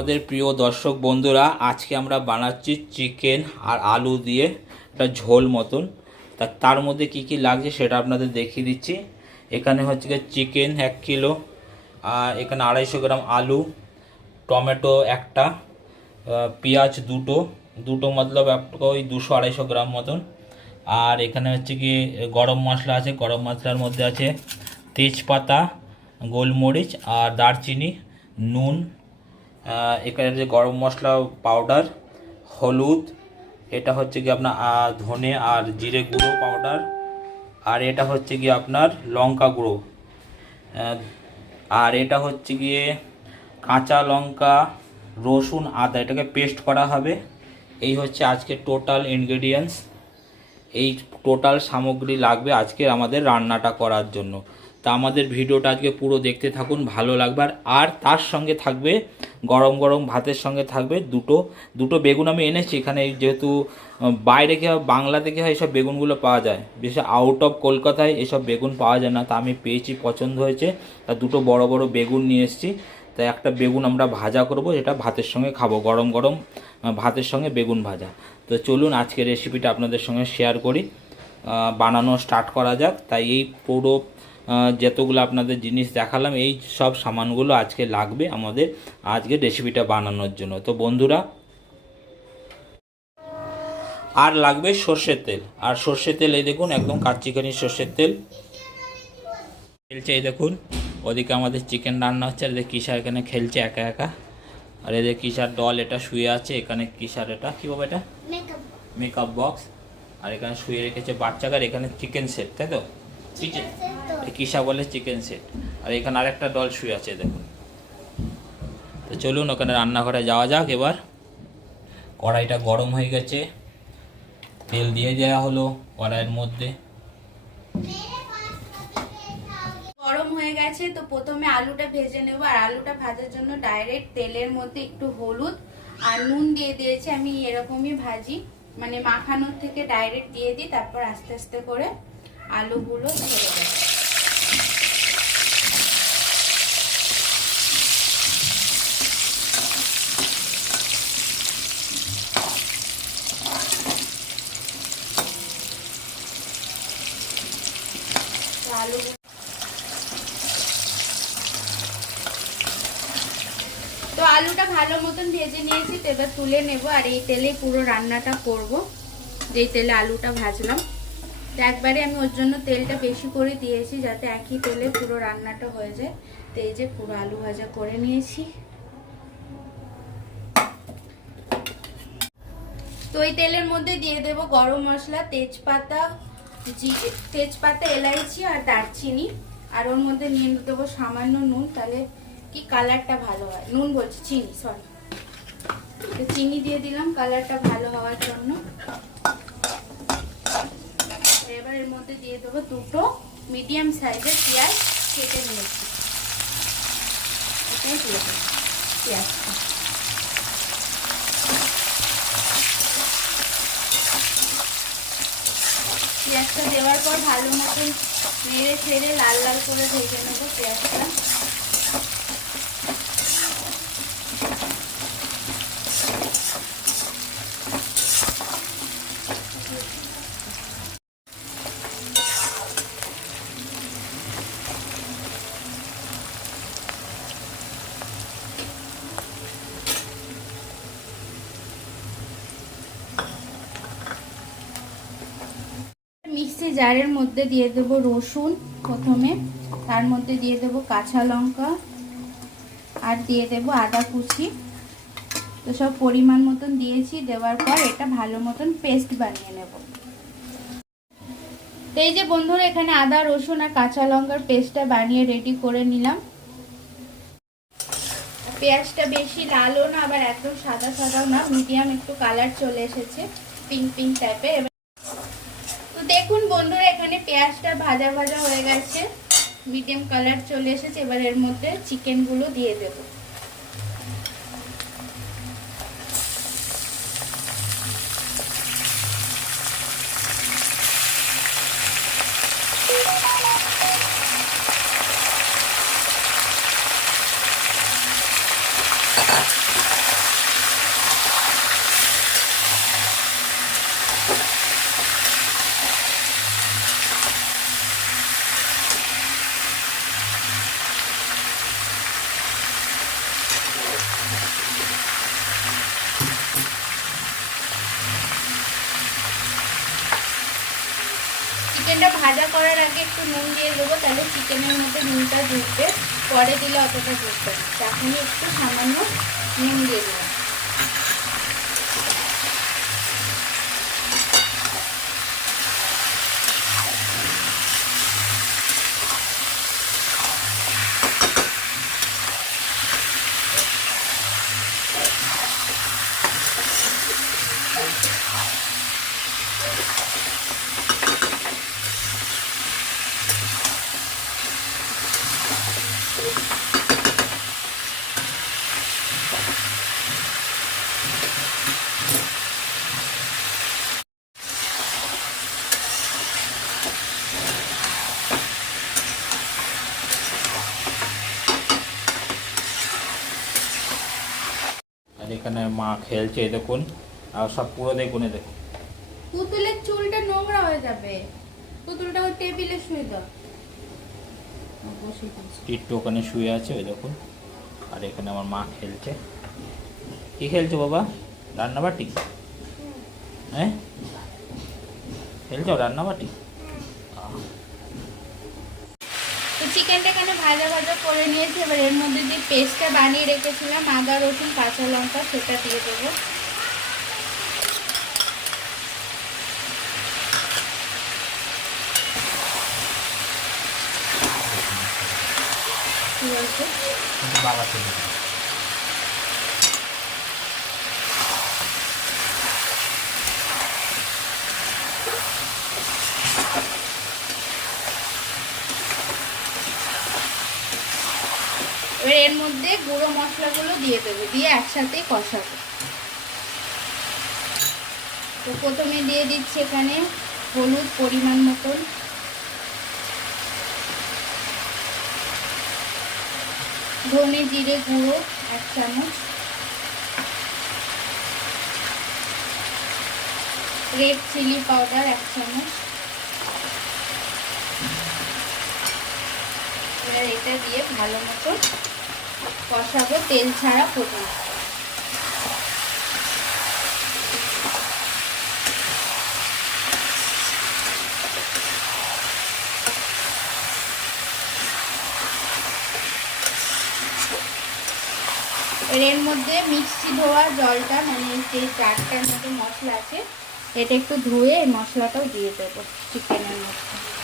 আমাদের প্রিয় দর্শক বন্ধুরা, আজকে আমরা বানাচ্ছি চিকেন আর আলু দিয়ে একটা ঝোল মতন। তা তার মধ্যে কি কি লাগছে সেটা আপনাদের দেখিয়ে দিচ্ছি। এখানে হচ্ছে গিয়ে চিকেন এক কিলো, আর এখানে আড়াইশো গ্রাম আলু, টমেটো একটা পেঁয়াজ দুটো দুটো মতলব ওই দুশো আড়াইশো গ্রাম মতন। আর এখানে হচ্ছে কি গরম মশলা আছে, গরম মশলার মধ্যে আছে তেজপাতা, গোলমরিচ আর দারচিনি, নুন এখানে যে গরম মশলা পাউডার হলুদ, এটা হচ্ছে কি আপনার ধনে আর জিরে গুঁড়ো পাউডার আর এটা হচ্ছে গিয়ে আপনার লঙ্কা গুঁড়ো। আর এটা হচ্ছে গিয়ে কাঁচা লঙ্কা, রসুন, আদা, এটাকে পেস্ট করা হবে। এই হচ্ছে আজকে টোটাল ইনগ্রেডিয়েন্টস এই টোটাল সামগ্রী লাগবে আজকে আমাদের রান্নাটা করার জন্য। তা আমাদের ভিডিওটা আজকে পুরো দেখতে থাকুন, ভালো লাগবে। আর- আর তার সঙ্গে থাকবে গরম গরম ভাতের সঙ্গে থাকবে দুটো দুটো বেগুন আমি এনেছি। এখানে যেহেতু বাইরে কি হয়, বাংলা থেকে হয় এসব বেগুনগুলো পাওয়া যায়। বিশেষ আউট অফ কলকাতায় এসব বেগুন পাওয়া যায় না। তা আমি পেয়েছি, পছন্দ হয়েছে। তা দুটো বড় বড় বেগুন নিয়ে এসেছি। তাই একটা বেগুন আমরা ভাজা করব, যেটা ভাতের সঙ্গে খাব। গরম গরম ভাতের সঙ্গে বেগুন ভাজা। তো চলুন আজকে রেসিপিটা আপনাদের সঙ্গে শেয়ার করি। বানানো স্টার্ট করা যাক। তাই এই পুরো যতগুলো আপনাদের জিনিস দেখালাম এই সব সামানগুলো আজকে লাগবে আমাদের আজকে রেসিপিটা বানানোর জন্য। তো বন্ধুরা আর লাগবে সর্ষের তেল। আর সর্ষের তেল এই দেখুন একদম কাচ্চিখানি সর্ষের তেল। খেলছে এই দেখুন ওদিকে আমাদের চিকেন রান্না হচ্ছে আর এদের কিসার এখানে খেলছে একা একা। আর এদের কিসার দল এটা শুয়ে আছে এখানে কিসার এটা কী বাবা এটা? মেকআপ মেকআপ বক্স আর এখানে শুয়ে রেখেছে বাচ্চাকার এখানে চিকেন সেট তাই তো? চিকেন কিসা বলে চিকেন সেট আর এখানে আরেকটা ডল শুয়ে আছে, দেখুন। তো চলুন, ওখানে রান্নাঘরে যাওয়া যাক এবার। কড়াইটা গরম হয়ে গেছে। তেল দিয়ে দেওয়া হলো কড়াইয়ের মধ্যে। গরম হয়ে গেছে, তো প্রথমে আলুটা ভেজে নেব। আর আলুটা ভাজার জন্য ডাইরেক্ট তেলের মধ্যে একটু হলুদ আর নুন দিয়ে দিয়েছি। আমি এরকমই ভাজি। মানে মাখানোর থেকে ডাইরেক্ট দিয়ে দিই, তারপর আস্তে আস্তে করে আলুগুলো ছেড়ে দেয় তো আলু তো আলুটা ভালো মতন ভেজে নিয়েছি তো এবার তুলে নেব আর এই তেলে পুরো রান্নাটা করব। যেই তেলে আলুটা ভাজলাম। তো একবারে আমি ওর জন্য তেলটা বেশি করে দিয়েছি যাতে একই তেলে পুরো রান্নাটা হয়ে যায়। তো এই যে পুরো আলু ভাজা করে নিয়েছি। তো এই তেলের মধ্যে দিয়ে দেব গরম মশলা, তেজপাতা তেজপাতা, এলাইচি আর দারচিনি। আর ওর মধ্যে নিয়ে দেবো সামান্য নুন, তাহলে কি কালারটা ভালো হয়? নুন বলছি, চিনি সরি চিনি দিয়ে দিলাম, কালারটা ভালো হওয়ার জন্য। এবার এর মধ্যে দিয়ে দেবো দুটো মিডিয়াম সাইজের পেঁয়াজ কেটে নিয়েছি। পেঁয়াজটা। পেঁয়াজটা দেওয়ার পর ভালো মতন নেড়ে ছেড়ে লাল লাল করে ভেজে নেব পেঁয়াজটা মিক্সি জারের মধ্যে দিয়ে দেবো রসুন প্রথমে। তার মধ্যে দিয়ে দেবো কাঁচা লঙ্কা। আর দিয়ে দেবো আদা কুচি। তো সব পরিমাণ মতন দিয়েছি, দেওয়ার পর এটা ভালো মতন পেস্ট বানিয়ে নেব। তো এই যে বন্ধুরা, এখানে আদা, রসুন আর কাঁচা লঙ্কার পেস্টটা বানিয়ে রেডি করে নিলাম। পেঁয়াজটা বেশি লালও না, আবার একদম সাদা সাদাও না মিডিয়াম একটু কালার চলে এসেছে পিঙ্ক পিঙ্ক টাইপের দেখুন বন্ধুরা, এখানে পেঁয়াজটা ভাজা ভাজা হয়ে গেছে। মিডিয়াম কালার চলে এসেছে, এবার এর মধ্যে চিকেনগুলো দিয়ে দেব। ভাজা করার আগে একটু নুন দিয়ে দেবো, তাহলে চিকেনের মধ্যে নুনটা ঢুকবে। পরে দিলে অতটা ঢুকবে না। একটু সামান্য নুন দিয়ে দেবো। এখানে মা খেলছে দেখুন। আর সব পুরো দেখুন দেখুন। পুতুলের চুলটা নোংরা হয়ে যাবে। পুতুলটা ওই টেবিলে শুয়ে দাও। টিট্টু ওখানে শুয়ে আছে ওই দেখুন। আর এখানে আমার মা খেলছে। কি খেলছো বাবা? রান্নাবাটি? হ্যাঁ? খেলছো রান্নাবাটি? করে নিয়েছি। এবার এর মধ্যে যে পেস্টটা বানিয়ে রেখেছিলাম, আদা, রসুন, কাঁচা লঙ্কা, সেটা দিয়ে দেবো। ঠিক আছে এবার এর মধ্যে গুঁড়ো মশলাগুলো দিয়ে দেবো, দিয়ে একসাথে কষাবো। তো প্রথমে দিয়ে দিচ্ছি এখানে হলুদ পরিমাণ মতন। ধনে জিরে গুঁড়ো এক চামচ। রেড চিলি পাউডার এক চামচ। এবার এটা দিয়ে ভালো মতো কষাবো তেল ছাড়া পর্যন্ত এর মধ্যে মিক্সি ধোয়া জলটা মানে যে চারটার মতো মশলা আছে, এটা একটু ধুয়ে মশলাটাও দিয়ে দেবো চিকেনের মধ্যে।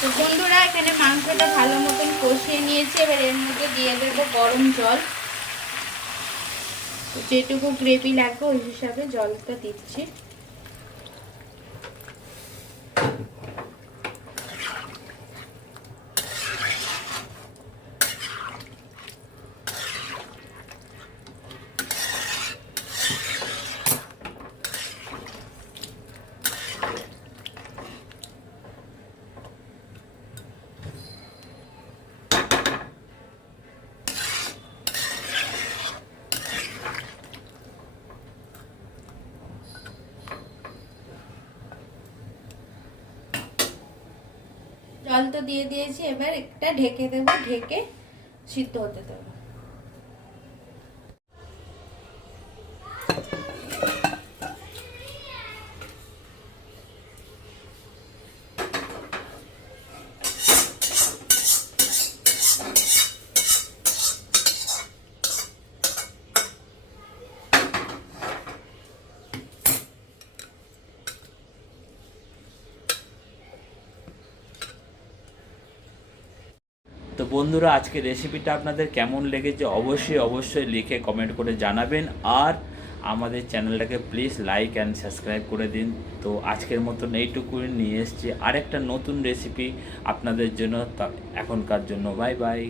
তো বন্ধুরা, এখানে মাংসটা ভালো মতন কষিয়ে নিয়েছি। এবার এর মধ্যে দিয়ে দেবো গরম জল। যেটুকু গ্রেভি লাগবে, ওই হিসাবে জলটা দিচ্ছি। জল তো দিয়ে দিয়েছি এবার একটা ঢেকে দেবো ঢেকে সিদ্ধ হতে দেবো। বন্ধুরা আজকে রেসিপিটা আপনাদের কেমন লেগেছে অবশ্যই অবশ্যই লিখে কমেন্ট করে জানাবেন। আর আমাদের চ্যানেলটাকে প্লিজ লাইক অ্যান্ড সাবস্ক্রাইব করে দিন। তো আজকের মতন এইটুকুই, নিয়ে এসছি আরেকটা নতুন রেসিপি আপনাদের জন্য। এখনকার জন্য বাই বাই